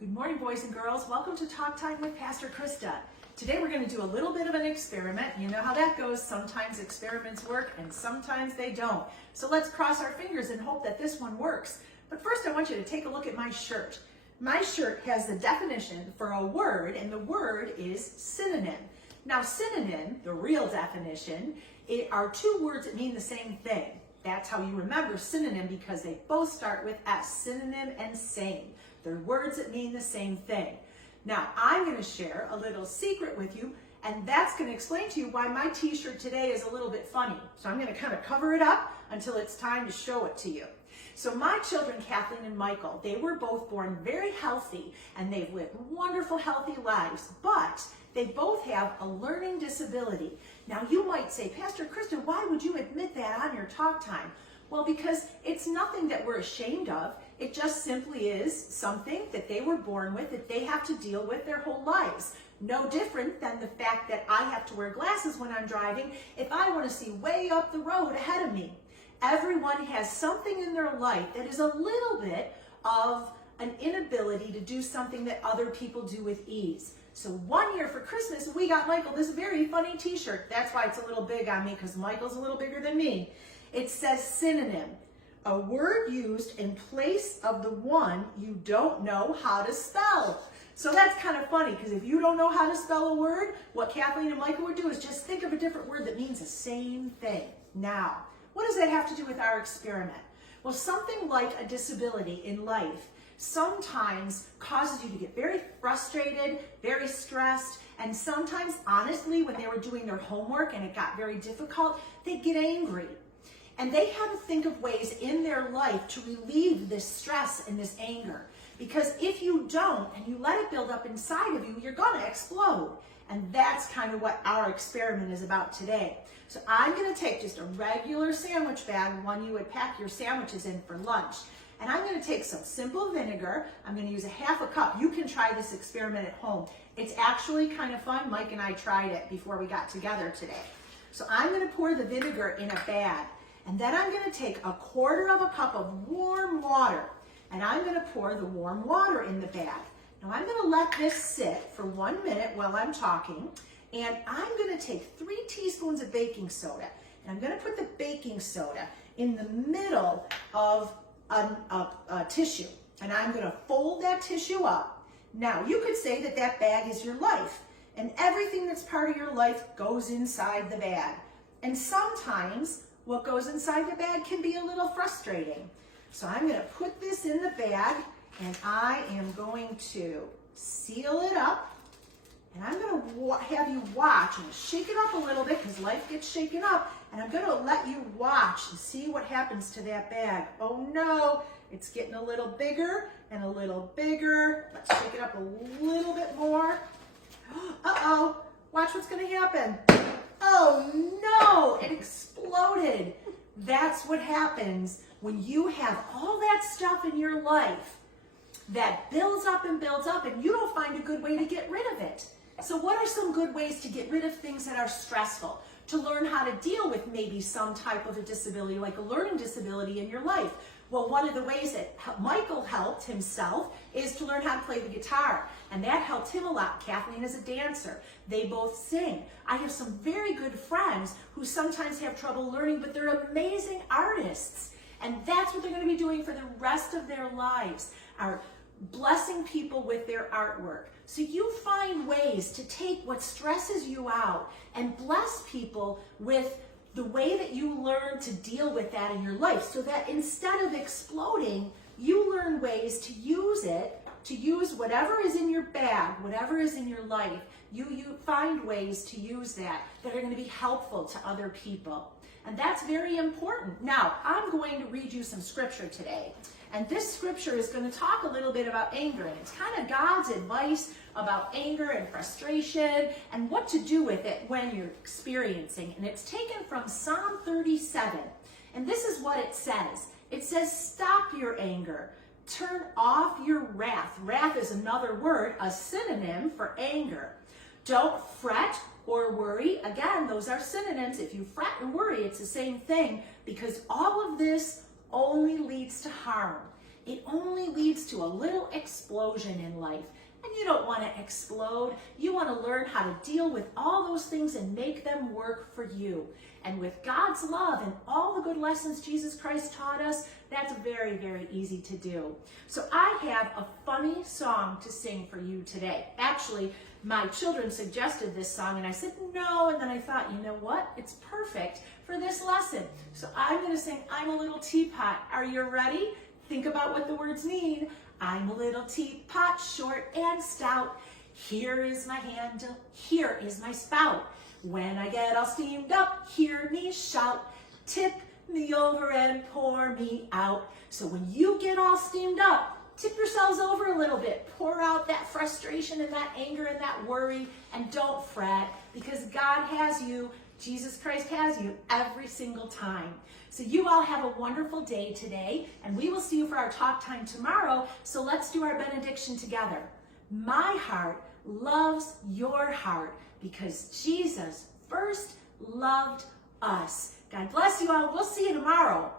Good morning, boys and girls. Welcome to Talk Time with Pastor Krista. Today we're going to do a little bit of an experiment. You know how that goes. Sometimes experiments work and sometimes they don't. So let's cross our fingers and hope that this one works. But first I want you to take a look at my shirt. My shirt has the definition for a word, and the word is synonym. Now synonym, the real definition, are two words that mean the same thing. That's how you remember synonym, because they both start with S, synonym and same. They're words that mean the same thing. Now, I'm going to share a little secret with you, and that's going to explain to you why my t-shirt today is a little bit funny. So I'm going to kind of cover it up until it's time to show it to you. So my children, Kathleen and Michael, they were both born very healthy, and they've lived wonderful, healthy lives, but they both have a learning disability. Now, you might say, Pastor Krista, why would you admit that on your talk time? Well, because it's nothing that we're ashamed of. It just simply is something that they were born with that they have to deal with their whole lives. No different than the fact that I have to wear glasses when I'm driving if I want to see way up the road ahead of me. Everyone has something in their life that is a little bit of an inability to do something that other people do with ease. So one year for Christmas, we got Michael this very funny t-shirt. That's why it's a little big on me, because Michael's a little bigger than me. It says synonym, a word used in place of the one you don't know how to spell. So that's kind of funny, because if you don't know how to spell a word, what Kathleen and Michael would do is just think of a different word that means the same thing. Now, what does that have to do with our experiment? Well, something like a disability in life sometimes causes you to get very frustrated, very stressed, and sometimes, honestly, when they were doing their homework and it got very difficult, they'd get angry. And they had to think of ways in their life to relieve this stress and this anger. Because if you don't, and you let it build up inside of you, you're gonna explode. And that's kind of what our experiment is about today. So I'm gonna take just a regular sandwich bag, one you would pack your sandwiches in for lunch. And I'm gonna take some simple vinegar. I'm gonna use a half a cup. You can try this experiment at home. It's actually kind of fun. Mike and I tried it before we got together today. So I'm gonna pour the vinegar in a bag. And then I'm going to take a quarter of a cup of warm water, and I'm going to pour the warm water in the bag. Now I'm going to let this sit for 1 minute while I'm talking, and I'm going to take 3 teaspoons of baking soda, and I'm going to put the baking soda in the middle of a tissue, and I'm going to fold that tissue up. Now you could say that that bag is your life, and everything that's part of your life goes inside the bag. And sometimes what goes inside the bag can be a little frustrating. So I'm going to put this in the bag, and I am going to seal it up, and I'm going to have you watch and shake it up a little bit, because life gets shaken up, and I'm going to let you watch and see what happens to that bag. Oh no, it's getting a little bigger and a little bigger. Let's shake it up a little bit more. Uh-oh, watch what's going to happen. Oh no, it exploded. That's what happens when you have all that stuff in your life that builds up and you don't find a good way to get rid of it. So what are some good ways to get rid of things that are stressful? To learn how to deal with maybe some type of a disability, like a learning disability in your life. Well, one of the ways that Michael helped himself is to learn how to play the guitar. And that helped him a lot. Kathleen is a dancer. They both sing. I have some very good friends who sometimes have trouble learning, but they're amazing artists. And that's what they're going to be doing for the rest of their lives, are blessing people with their artwork. So you find ways to take what stresses you out and bless people with the way that you learn to deal with that in your life, so that instead of exploding, you learn ways to use it, to use whatever is in your bag, whatever is in your life. You find ways to use that are going to be helpful to other people. And that's very important. Now, I'm going to read you some scripture today. And this scripture is going to talk a little bit about anger. And it's kind of God's advice about anger and frustration and what to do with it when you're experiencing. And it's taken from Psalm 37. And this is what it says. It says, stop your anger. Turn off your wrath. Wrath is another word, a synonym for anger. Don't fret or worry. Again, those are synonyms. If you fret and worry, it's the same thing, because all of this only leads to harm. it only leads to a little explosion in life. And you don't want to explode. You want to learn how to deal with all those things and make them work for you. And with God's love and all the good lessons Jesus Christ taught us, that's very, very easy to do. So I have a funny song to sing for you today. Actually, my children suggested this song and I said no, and then I thought, you know what? It's perfect for this lesson. So I'm going to sing I'm a Little Teapot. Are you ready? Think about what the words mean. I'm a little teapot, short and stout. Here is my handle, here is my spout. When I get all steamed up, hear me shout. Tip me over and pour me out. So when you get all steamed up, tip yourselves over a little bit. Pour out that frustration and that anger and that worry, and don't fret, because God has you, Jesus Christ has you every single time. So you all have a wonderful day today, and we will see you for our talk time tomorrow. So let's do our benediction together. My heart loves your heart because Jesus first loved us. God bless you all. We'll see you tomorrow.